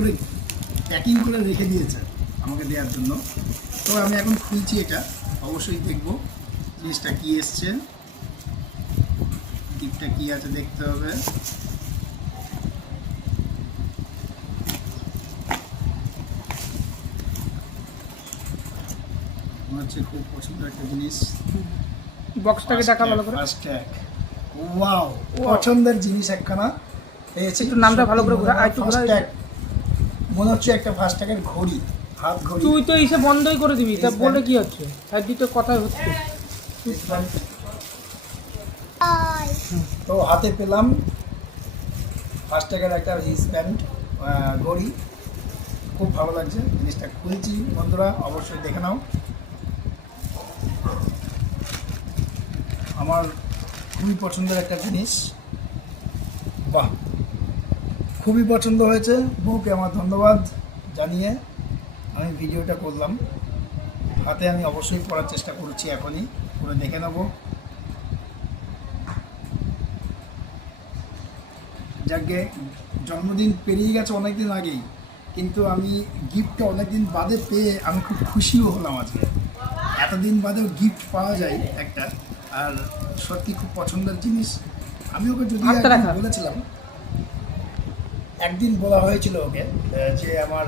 করে প্যাকিং করে রেখে দিয়েছে আমাকে দেওয়ার জন্য। তো আমি এখন খুলছি, এটা অবশ্যই দেখব জিনিসটা কী এসছে, গিফটটা কী আছে দেখতে হবে। মনে হচ্ছে খুব পছন্দের একটা জিনিস। বক্সটাকে দেখা ভালো করে। ফাস্ট্যাগ, ওয়াও, পছন্দের জিনিস একখানা পেয়েছি। একটু নামটা ভালো করে ঘোরা, একটু ঘোরা। ফাস্ট্যাগ মনে হচ্ছে একটা ফাস্ট্যাগের ঘড়ি, হাত ঘড়ি। তুই তো এসে বন্ধই করে দিবি, তা বলে কি হচ্ছে? আর দুটো কথা হচ্ছে। তো হাতে পেলাম ফাস্ট্যাগের একটা রিস্টব্যান্ড ঘড়ি, খুব ভালো লাগছে। জিনিসটা খুলছি, বন্ধুরা অবশ্যই দেখে নাও। আমার খুবই পছন্দের একটা জিনিস, বাহ, খুবই পছন্দ হয়েছে। বউকে আমার ধন্যবাদ জানিয়ে আমি ভিডিওটা করলাম। হাতে আমি অবশ্যই পড়ার চেষ্টা করছি, এখনই পুরো দেখে নেব। যাকে জন্মদিন পেরিয়ে গেছে অনেক দিন আগেই, কিন্তু আমি গিফটটা অনেকদিন বাদে পেয়ে আমি খুব খুশিও হলাম আজকে। এতদিন বাদেও গিফট পাওয়া যায় একটা, আর সত্যি খুব পছন্দের জিনিস। আমি ওকে যদি বলেছিলাম, একদিন বলা হয়েছিল ওকে যে আমার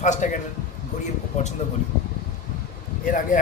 ফাস্ট্যাগের ঘড়ি খুব পছন্দ করি। এর আগে